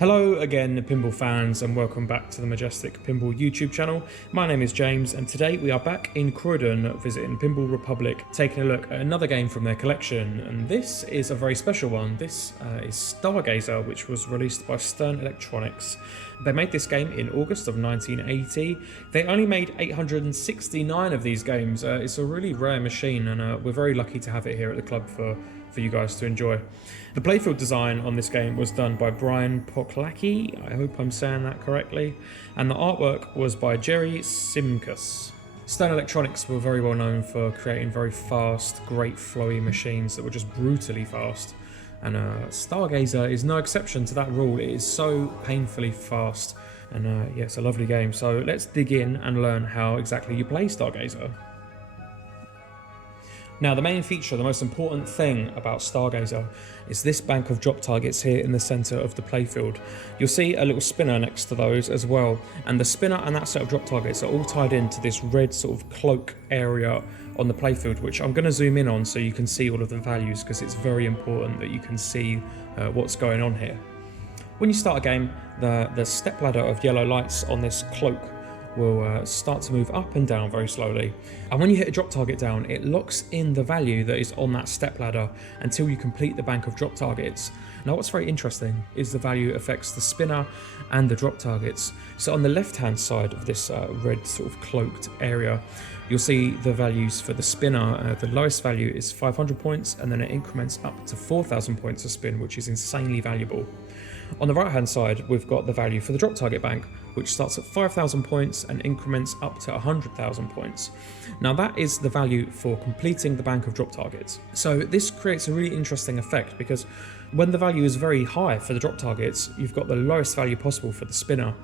Hello again, pinball fans, and welcome back to the Majestic Pinball YouTube channel. My name is James, and today we are back in Croydon visiting Pinball Republic, taking a look at another game from their collection. And this is a very special one. This is Stargazer, which was released by Stern Electronics. They made this game in August of 1980. They only made 869 of these games. It's a really rare machine, and we're very lucky to have it here at the club for you guys to enjoy. The playfield design on this game was done by Brian Poklacki, I hope I'm saying that correctly, and the artwork was by Jerry Simkus. Stern Electronics were very well known for creating very fast, great flowy machines that were just brutally fast, and Stargazer is no exception to that rule. It is so painfully fast, and yeah, it's a lovely game. So let's dig in and learn how exactly you play Stargazer. Now, the main feature, the most important thing about Stargazer is this bank of drop targets here in the centre of the playfield. You'll see a little spinner next to those as well, and the spinner and that set of drop targets are all tied into this red sort of cloak area on the playfield, which I'm going to zoom in on so you can see all of the values, because it's very important that you can see what's going on here. When you start a game, the step ladder of yellow lights on this cloak will start to move up and down very slowly, and when you hit a drop target down, it locks in the value that is on that step ladder until you complete the bank of drop targets. Now, what's very interesting is the value affects the spinner and the drop targets. So on the left hand side of this red sort of cloaked area, you'll see the values for the spinner. The lowest value is 500 points, and then it increments up to 4,000 points a spin, which is insanely valuable. On the right hand side, we've got the value for the drop target bank, which starts at 5,000 points and increments up to 100,000 points. Now, that is the value for completing the bank of drop targets. So this creates a really interesting effect, because when the value is very high for the drop targets, you've got the lowest value possible for the spinner,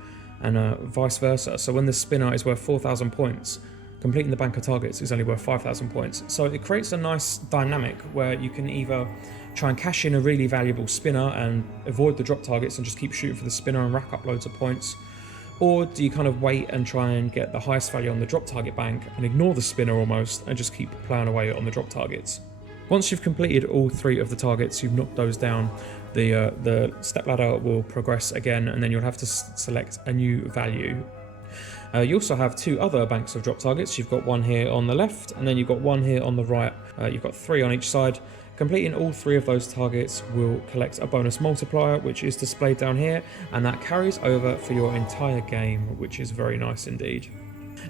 and vice versa. So when the spinner is worth 4,000 points, completing the bank of targets is only worth 5,000 points. So it creates a nice dynamic where you can either try and cash in a really valuable spinner and avoid the drop targets and just keep shooting for the spinner and rack up loads of points, or do you kind of wait and try and get the highest value on the drop target bank and ignore the spinner almost and just keep playing away on the drop targets. Once you've completed all three of the targets, you've knocked those down, the step ladder will progress again, and then you'll have to select a new value. You also have two other banks of drop targets. You've got one here on the left, and then you've got one here on the right. You've got three on each side. Completing all three of those targets will collect a bonus multiplier, which is displayed down here, and that carries over for your entire game, which is very nice indeed.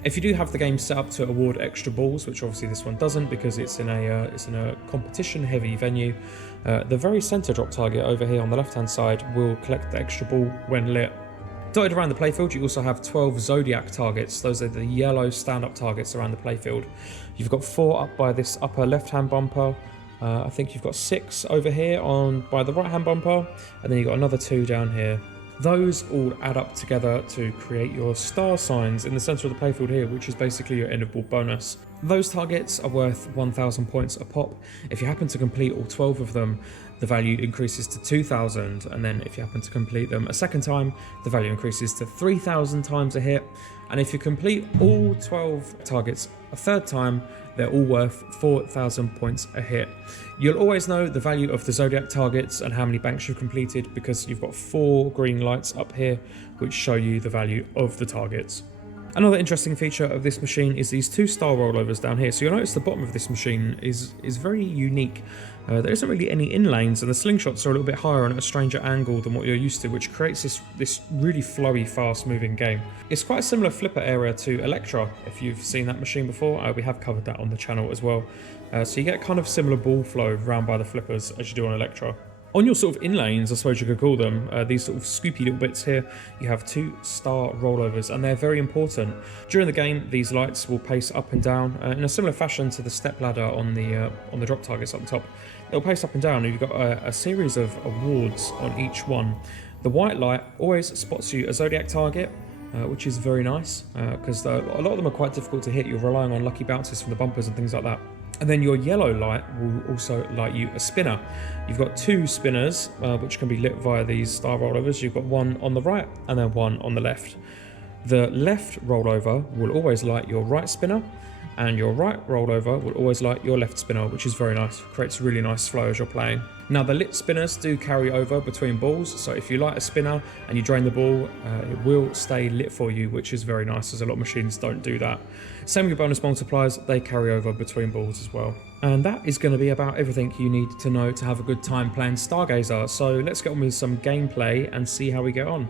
If you do have the game set up to award extra balls, which obviously this one doesn't because it's in a competition-heavy venue, the very centre drop target over here on the left-hand side will collect the extra ball when lit. Dotted around the playfield, you also have 12 Zodiac targets. Those are the yellow stand-up targets around the playfield. You've got 4 up by this upper left-hand bumper. I think you've got 6 over here by the right-hand bumper, and then you've got another 2 down here. Those all add up together to create your star signs in the centre of the playfield here, which is basically your end of ball bonus. Those targets are worth 1,000 points a pop. If you happen to complete all 12 of them, the value increases to 2,000, and then if you happen to complete them a second time, the value increases to 3,000 times a hit. And if you complete all 12 targets a third time, they're all worth 4,000 points a hit. You'll always know the value of the Zodiac targets and how many banks you've completed because you've got 4 green lights up here which show you the value of the targets. Another interesting feature of this machine is these 2 star rollovers down here. So you'll notice the bottom of this machine is very unique. There isn't really any inlanes, and the slingshots are a little bit higher and at a stranger angle than what you're used to, which creates this really flowy, fast moving game. It's quite a similar flipper area to Electra, if you've seen that machine before. We have covered that on the channel as well. So you get kind of similar ball flow round by the flippers as you do on Electra. On your sort of inlanes, I suppose you could call them, these sort of scoopy little bits here, you have 2 star rollovers, and they're very important. During the game, these lights will pace up and down in a similar fashion to the step ladder on the drop targets up top. They'll pace up and down, and you've got a series of awards on each one. The white light always spots you a Zodiac target, which is very nice, because a lot of them are quite difficult to hit. You're relying on lucky bounces from the bumpers and things like that. And then your yellow light will also light you a spinner. You've got 2 spinners, which can be lit via these star rollovers. You've got one on the right and then one on the left. The left rollover will always light your right spinner, and your right rollover will always light your left spinner, which is very nice. Creates a really nice flow as you're playing. Now the lit spinners do carry over between balls, so if you light a spinner and you drain the ball, it will stay lit for you, which is very nice, as a lot of machines don't do that. Same with your bonus multipliers, they carry over between balls as well. And that is going to be about everything you need to know to have a good time playing Stargazer. So let's get on with some gameplay and see how we get on.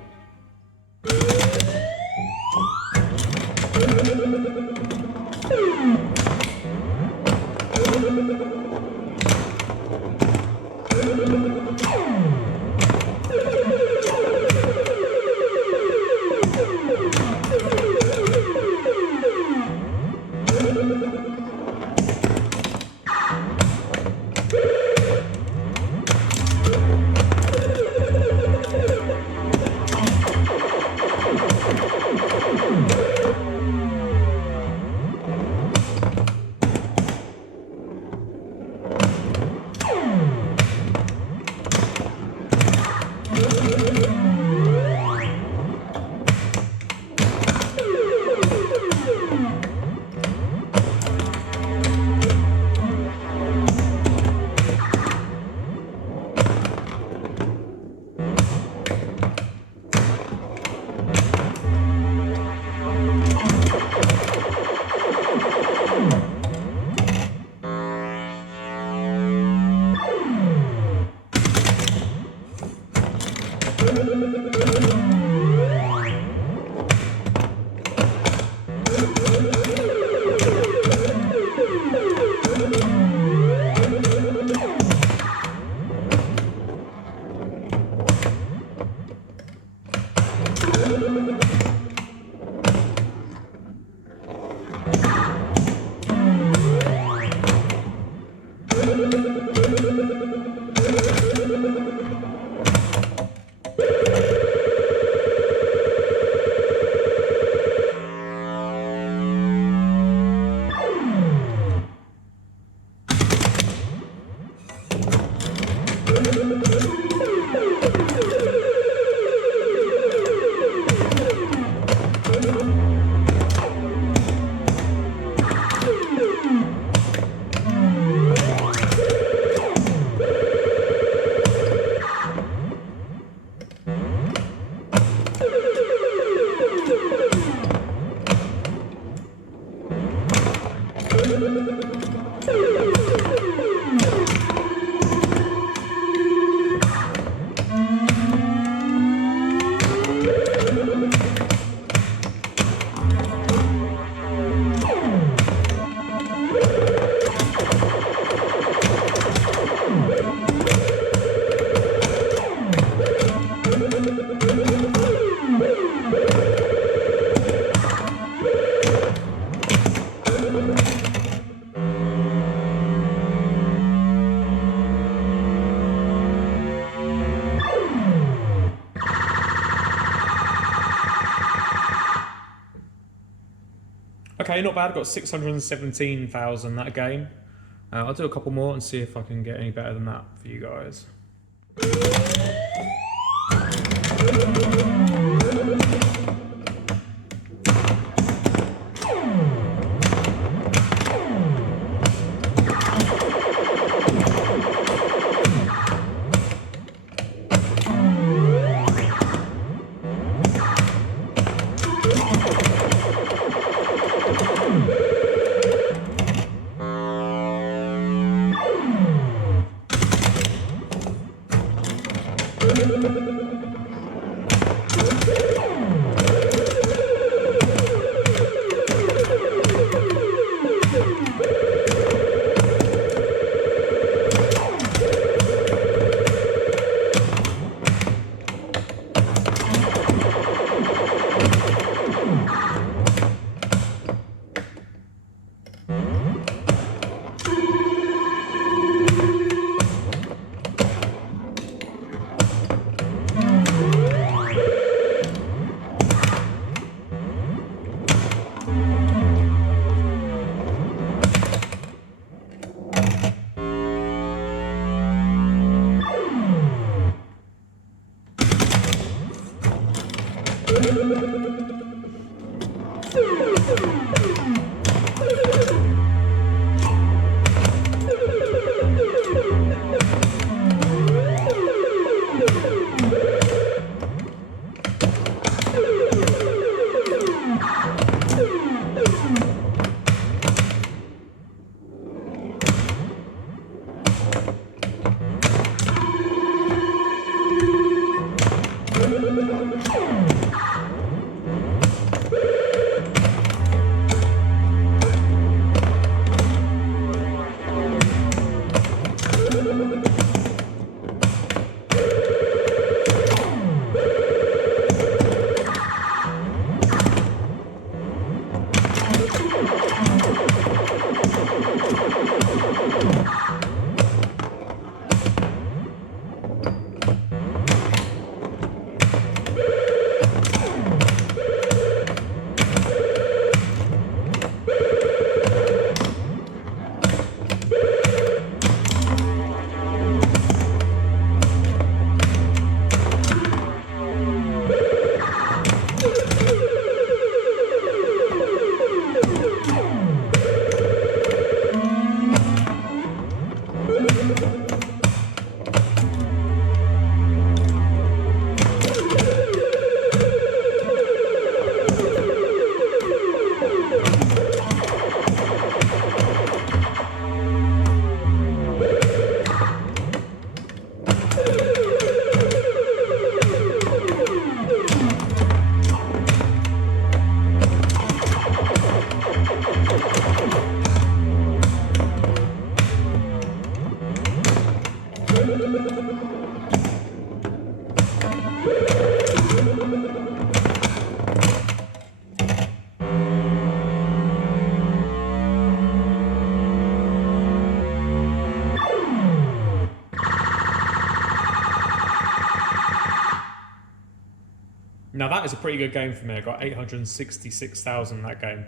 Okay, not bad. Got 617,000 that game. I'll do a couple more and see if I can get any better than that for you guys. Now that is a pretty good game for me. I got 866,000 that game.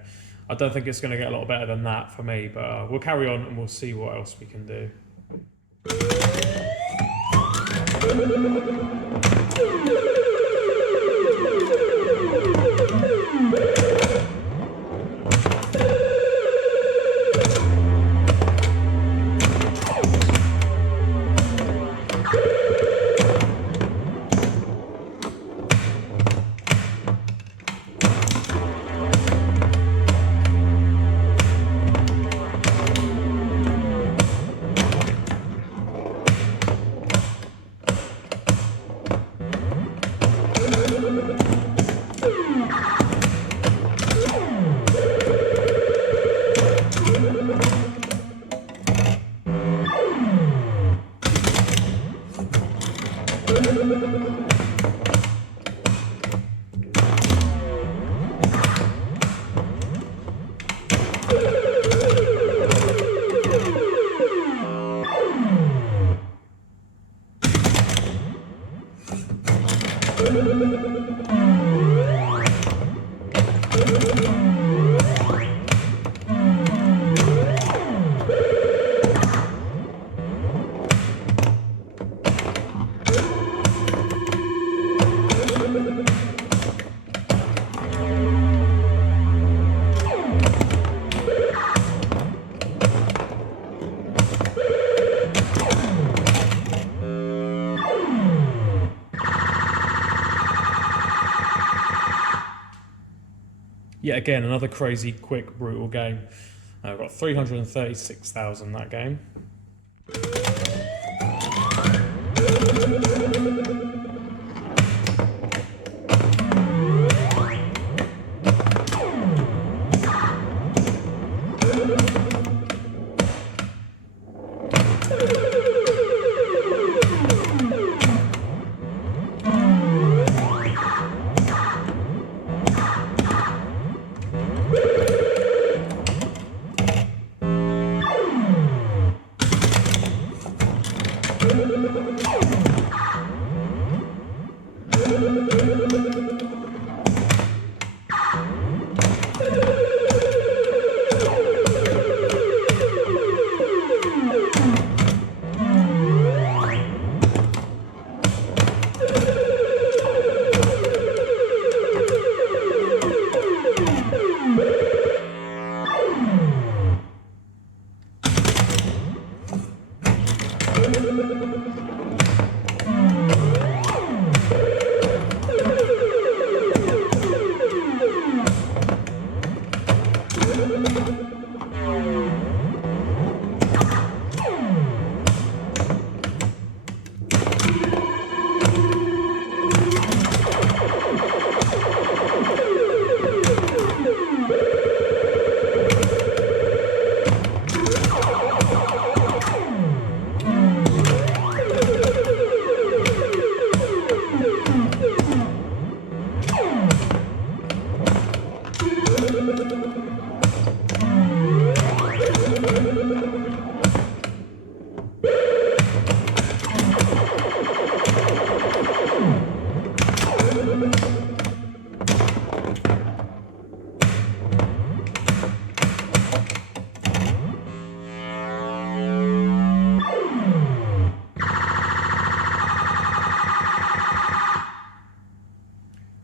I don't think it's going to get a lot better than that for me, but we'll carry on and we'll see what else we can do. Yet again, another crazy, quick, brutal game. I've got 336,000 that game.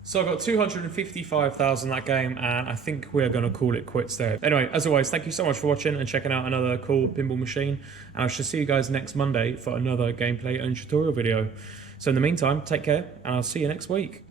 So I got 255,000 that game, and I think we're going to call it quits there. Anyway, as always, thank you so much for watching and checking out another cool pinball machine. And I shall see you guys next Monday for another gameplay and tutorial video. So in the meantime, take care, and I'll see you next week.